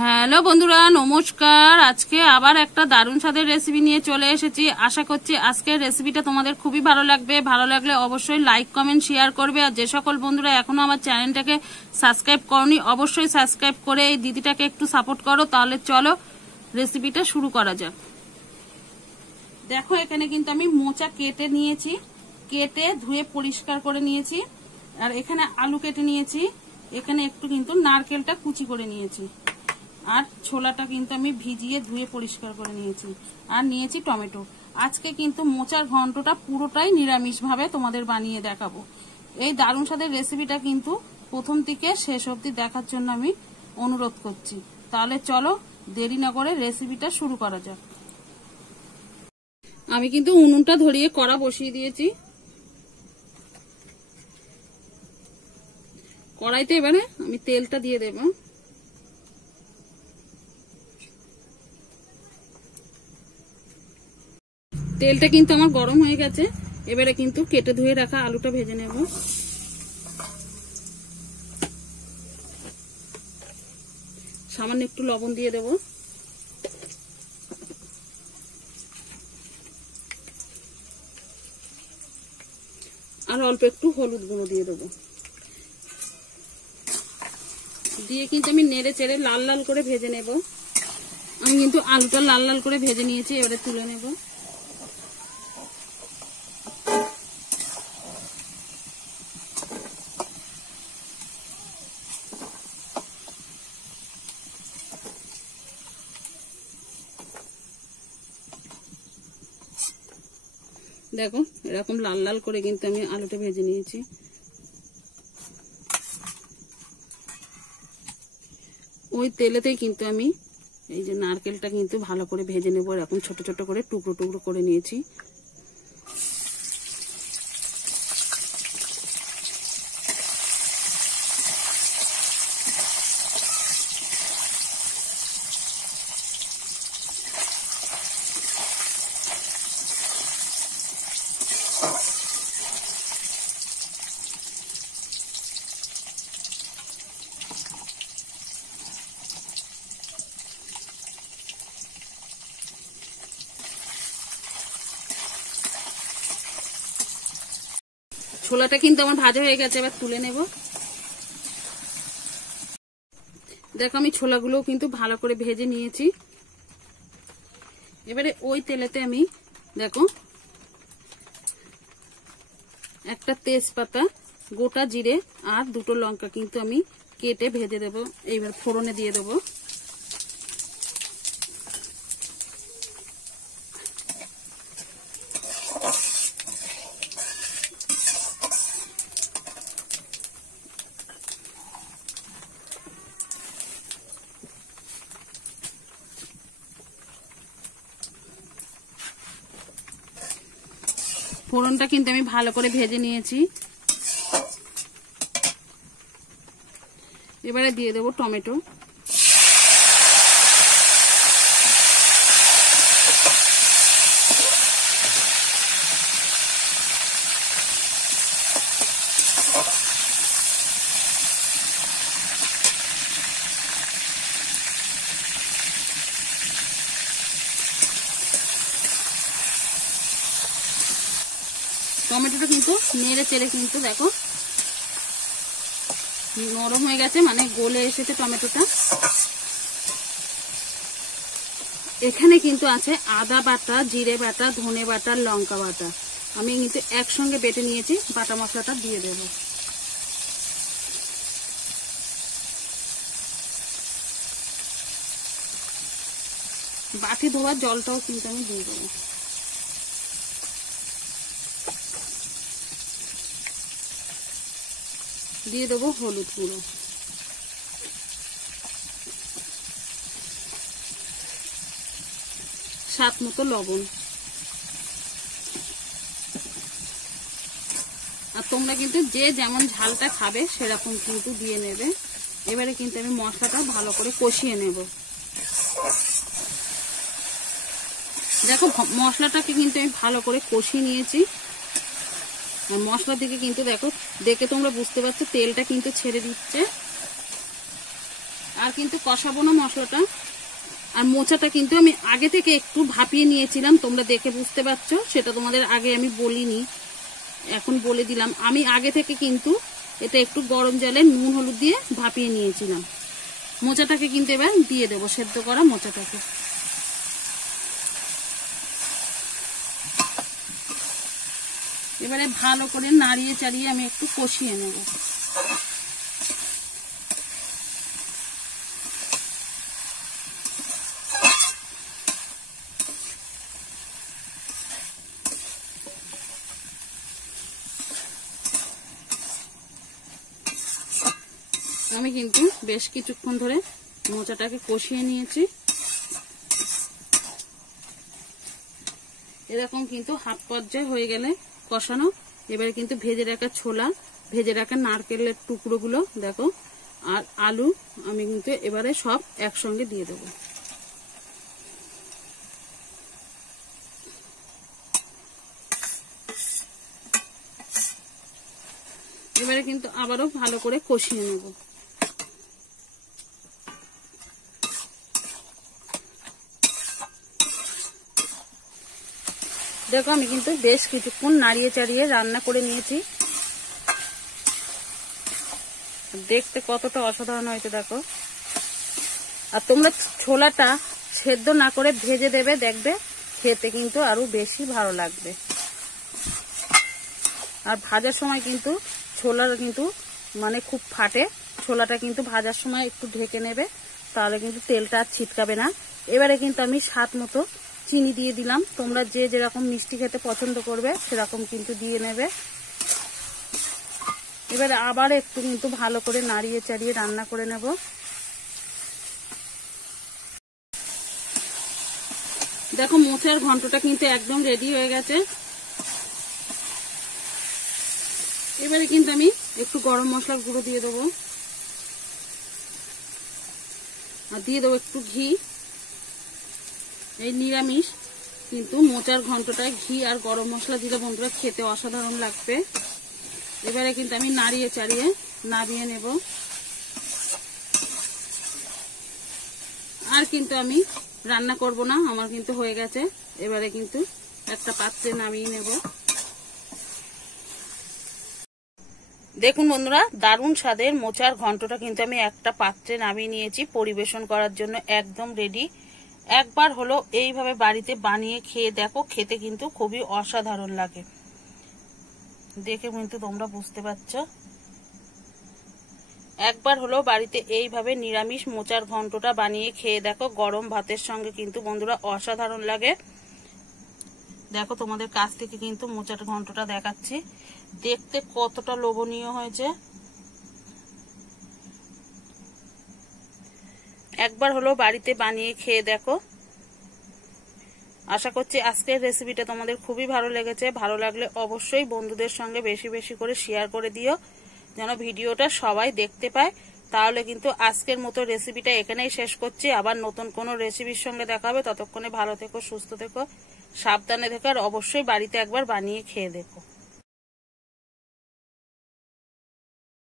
Hello বন্ধুরা, নমস্কার। আজকে আবার একটা দারুণ স্বাদের রেসিপি নিয়ে চলে এসেছি। আশা করছি আজকের রেসিপিটা তোমাদের খুবই ভালো লাগবে। ভালো লাগলে অবশ্যই লাইক কমেন্ট শেয়ার করবে। আর যে সকল বন্ধুরা এখনো আমার চ্যানেলটাকে সাবস্ক্রাইব করনি, অবশ্যই সাবস্ক্রাইব করে এই দিদিটাকে একটু সাপোর্ট করো। তাহলে চলো রেসিপিটা শুরু করা যাক। দেখো, এখানে কিন্তু আমি মোচা কেটে নিয়েছি, কেটে ধুয়ে পরিষ্কার করে নিয়েছি। আর এখানে আলু কেটে নিয়েছি, এখানে একটু কিন্তু নারকেলটা কুচি করে নিয়েছি, আর ছোলাটা কিন্তু আমি ভিজিয়ে ধুয়ে পরিষ্কার করে নিয়েছি, আর নিয়েছি টমেটো। আজকে কিন্তু মোচার ঘন্টটা পুরোটাই নিরামিষভাবে তোমাদের বানিয়ে দেখাবো। এই দারুণ স্বাদের রেসিপিটা কিন্তু প্রথম থেকে শেষ অবধি দেখার জন্য আমি অনুরোধ করছি। তাহলে চলো দেরি না করে রেসিপিটা শুরু করা যাক। আমি কিন্তু উনুনটা ধরিয়ে কড়া বসিয়ে দিয়েছি। কড়াইতে এবারে আমি তেলটা দিয়ে দেব। তেলটা কিন্তু আমার গরম হয়ে গেছে। এবারে কিন্তু কেটে ধুয়ে রাখা আলুটা ভেজে নেব। সামান্য একটু লবণ দিয়ে দেব, আর অল্প একটু হলুদ গুঁড়ো দিয়ে দেবো। দিয়ে কিন্তু আমি নেড়ে চেড়ে লাল লাল করে ভেজে নেব। আমি কিন্তু আলুটা লাল লাল করে ভেজে নিয়েছি, এবারে তুলে নেব। দেখো, এরকম লাল লাল করে কিন্তু আমি আলুটা ভেজে নিয়েছি। ওই তেলেতেই কিন্তু আমি এই যে নারকেলটা কিন্তু ভালো করে ভেজে নেব। এরকম ছোট ছোট করে টুকরো টুকরো করে নিয়েছি। ছোলাটা কিন্তু আমার ভাজা হয়ে গেছে, এবার তুলে নেব। দেখো, আমি ছোলাগুলোও কিন্তু ভালো করে ভেজে নিয়েছি। এবারে ওই তেলেতে আমি দেখো একটা তেজপাতা, গোটা জিরে আর দুটো লঙ্কা কিন্তু আমি কেটে ভেজে দেব। এইবার ফোড়নে দিয়ে দেবো। ফোড়নটা কিন্তু আমি ভালো করে ভেজে নিয়েছি। এবারে দিয়ে দেবো টমেটো। টমেটোটা কিন্তু নেড়ে চেড়ে কিন্তু দেখো নরম হয়ে গেছে, মানে গলে এসেছে টমেটোটা। এখানে কিন্তু আছে আদা বাটা, জিরে বাটা, ধনে বাটা, লঙ্কা বাটা। আমি কিন্তু একসঙ্গে বেটে নিয়েছি। বাটা মশলাটা দিয়ে দেব। বাটি ধোয়ার জলটাও কিন্তু আমি দিয়ে দেবো। দিয়ে দেবো হলুদ গুঁড়ো, স্বাদ মতো লবণ। আর তোমরা কিন্তু যে যেমন ঝালটা খাবে সেরকম কিন্তু দিয়ে নেবে। এবারে কিন্তু আমি মশলাটা ভালো করে কষিয়ে নেব। দেখো, মশলাটাকে কিন্তু আমি ভালো করে কষিয়ে নিয়েছি। আর মশলা থেকে কিন্তু দেখো, দেখে তোমরা বুঝতে পারছো তেলটা কিন্তু ছেড়ে দিচ্ছে। আর কিন্তু কষাবো না মশলাটা। আর মোচাটা কিন্তু আমি আগে থেকে একটু ভাপিয়ে নিয়েছিলাম, তোমরা দেখে বুঝতে পারছো, সেটা তোমাদের আগে আমি বলিনি, এখন বলে দিলাম। আমি আগে থেকে কিন্তু এটা একটু গরম জলে নুন হলুদ দিয়ে ভাপিয়ে নিয়েছিলাম। মোচাটাকে কিন্তু এবার দিয়ে দেবো, সেদ্ধ করা মোচাটাকে। এবারে ভালো করে নাড়িয়ে চাড়িয়ে আমি একটু কষিয়ে নেব। আমি কিন্তু বেশ কিছুক্ষণ ধরে মোচাটাকে কষিয়ে নিয়েছি। এরকম কিন্তু হাফ পর্যায়ে হয়ে গেলে কষানো, এবারে কিন্তু ভেজে রাখা ছোলা, ভেজে রাখা নারকেলের টুকরোগুলো দেখো, আর আলু আমি কিন্তু এবারে সব একসঙ্গে দিয়ে দেবো। এবারে কিন্তু আবারও ভালো করে কষিয়ে নেব। দেখো আমি কিন্তু বেশ কিছুক্ষণ নাড়িয়ে চাড়িয়ে রান্না করে নিয়েছি, দেখতে কতটা অসাধারণ হয়েছে দেখো। আর তোমরা ছোলাটা সেদ্ধ না করে ভেজে দেবে, দেখবে খেতে কিন্তু আরো বেশি ভালো লাগবে। আর ভাজার সময় কিন্তু ছোলার কিন্তু মানে খুব ফাটে, ছোলাটা কিন্তু ভাজার সময় একটু ঢেকে নেবে, তাহলে কিন্তু তেলটা আর ছিটকাবে না। এবারে কিন্তু আমি স্বাদ মতো চিনি দিয়ে দিলাম, তোমরা যে যেরকম মিষ্টি খেতে পছন্দ করবে সেরকম কিন্তু দিয়ে নেবে। এবারে আবার একটু কিন্তু ভালো করে নাড়িয়ে চাড়িয়ে রান্না করে নেব। দেখো মোচার ঘন্টটা কিন্তু একদম রেডি হয়ে গেছে। এবারে কিন্তু আমি একটু গরম মশলার গুঁড়ো দিয়ে দেবো, আর দিয়ে দেবো একটু ঘি। এই নিরামিষ কিন্তু মোচার ঘন্টটায় ঘি আর গরম মশলা দিলে বন্ধুরা খেতে অসাধারণ লাগবে। এবারে কিন্তু আমি নাড়িয়ে চাড়িয়ে নামিয়ে নেব। আর কিন্তু আমি রান্না করব না, আমার কিন্তু হয়ে গেছে। এবারে কিন্তু একটা পাত্রে নামিয়ে নেব। দেখুন বন্ধুরা, দারুণ স্বাদের মোচার ঘন্টটা কিন্তু আমি একটা পাত্রে নামিয়ে নিয়েছি, পরিবেশন করার জন্য একদম রেডি। একবার হলো এইভাবে বাড়িতে বানিয়ে খেয়ে দেখো, খেতে কিন্তু খুবই অসাধারণ লাগে, দেখে কিন্তু তোমরা বুঝতে পারছো। একবার হলো বাড়িতে এইভাবে নিরামিষ মোচার ঘন্টটা বানিয়ে খেয়ে দেখো, গরম ভাতের সঙ্গে কিন্তু বন্ধুরা অসাধারণ লাগে। দেখো তোমাদের কাছ থেকে কিন্তু মোচার ঘন্টটা দেখাচ্ছি, দেখতে কতটা লোভনীয় হয়েছে। একবার হলো বাড়িতে বানিয়ে খেয়ে দেখো। আশা করছি আজকের রেসিপিটা তোমাদের খুবই ভালো লেগেছে। ভালো লাগলে অবশ্যই বন্ধুদের সঙ্গে বেশি বেশি করে শেয়ার করে দিও, যেন ভিডিওটা সবাই দেখতে পায়। তাহলে কিন্তু আজকের মতো রেসিপিটা এখানেই শেষ করছি। আবার নতুন কোনো রেসিপির সঙ্গে দেখা হবে। ততক্ষণে ভালো থেকো, সুস্থ থেকো, সাবধানে থেকো, আর অবশ্যই বাড়িতে একবার বানিয়ে খেয়ে দেখো।